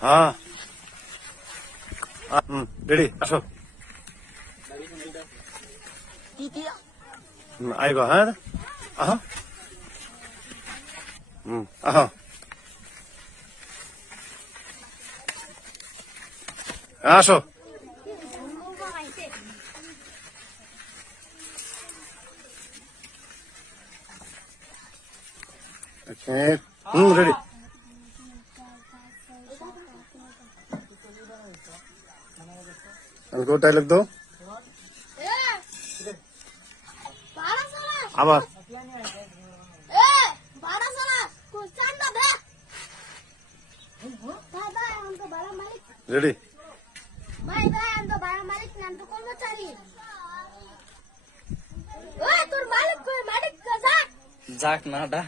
হ্যাঁ রেডি আসো আইবা হ্যাঁ আহ আহ আসো রেডি আমাকে ডায়লগ দাও আবার রেডি যাক না ডা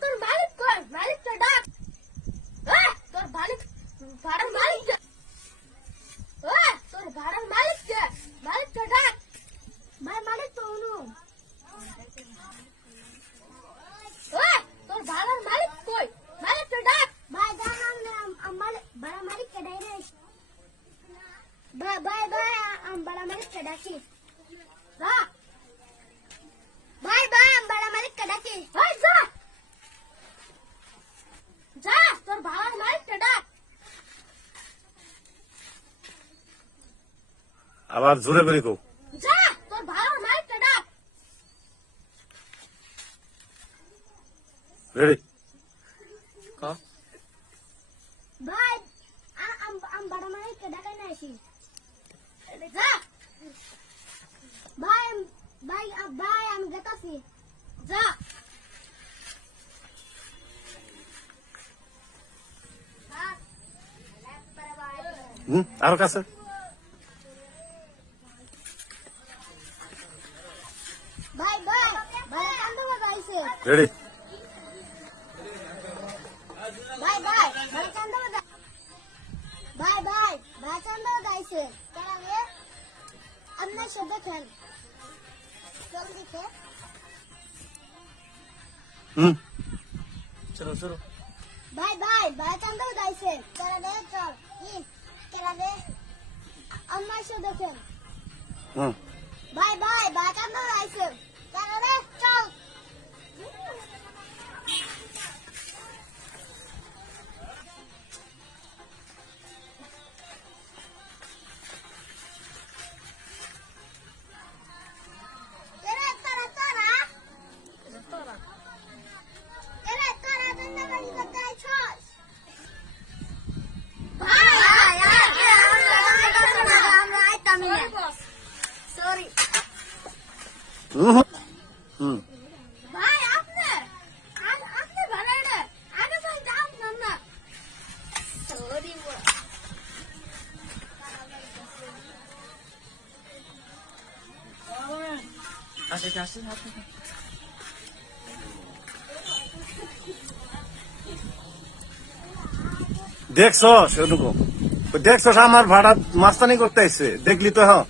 তোর মালিক কই মালিকটা ডাক তোর মালিক ভাড়ার মালিক তোর ভাড়ার মালিক কে মালিকটা ডাক ভাই মালিক তো উনু তোর ভাড়ার মালিক কই মালিকটা ডাক ভাই জানাম মালিক ভাড়ার মালিক কে ডাই রে ভাই ভাই ভাই ভাড়ার মালিক কে ডাকি যা ভাই ভাই ভাড়ার মালিক কে ডাকি ভাই যা যা তোর ভাড়ার মালিক কে ডাক আবার জোরে করে কও যা তোর ভাড়ার মালিক কে ডাক রেডি ক ভাই আম ভাড়ার মালিক কে ডাকাই না আসি যা ভাই ভাই ভাই আমি গেতাছি যা আরো কাছে ভাই ভাই ভাই কান্দা যাইছে রেডি ভাই ভাই ভাই কান্দা ভাই ভাই ভাই কান্দা যাইছে তাহলে আপনি সে দেখেন চল দেখে চলো চলো ভাই ভাই ভাই কান্দা যাইছে তাহলে চল তাহলে আপনি সে দেখেন ভাই ভাই ভাই কান্দা যাইছে তাহলে চল Sorry. ভাই আপনি আপনি ভালো না আগে তো যাও না সরি আসে আসে আসে দেখছো সেরকম দেখছো আমার ভাড়া মাস্তানি করতে আসছে দেখলি তো হ্যাঁ